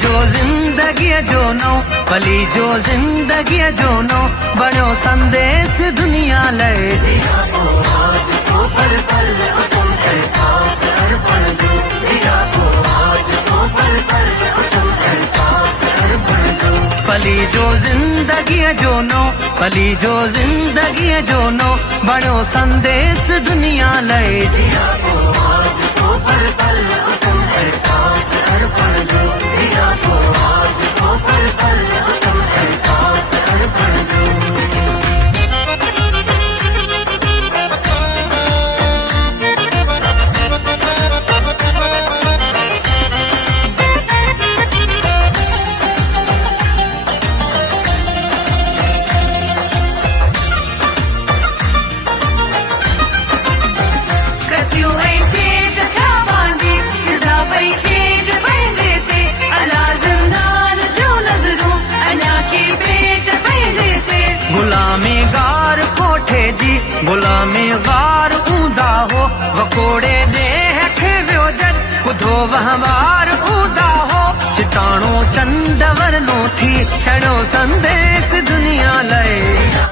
जो ज़िंदगी जो नो भली जो ज़िंदगी जो नो बनो संदेश दुनिया ले जिया को आज को पल पल तुम एहसास अर्पण दो जिया को आज को पल पल तुम एहसास अर्पण दो भली जो ज़िंदगी जो नो भली जो ज़िंदगी जो नो बनो संदेश दुनिया ले जिया को आज को पल पल तुम एहसास अर्पण दो जिया को आज को पल पल तुम एहसास अर्पण दो गुलामी गार कोठे जी गुलामी गार ऊंदा हो वकोड़े दे हेठे वियो जग ॿुधो वहवार ऊंदा हो चिताणो चंड वरनो थी छड़ो संदेश दुनिया लाए।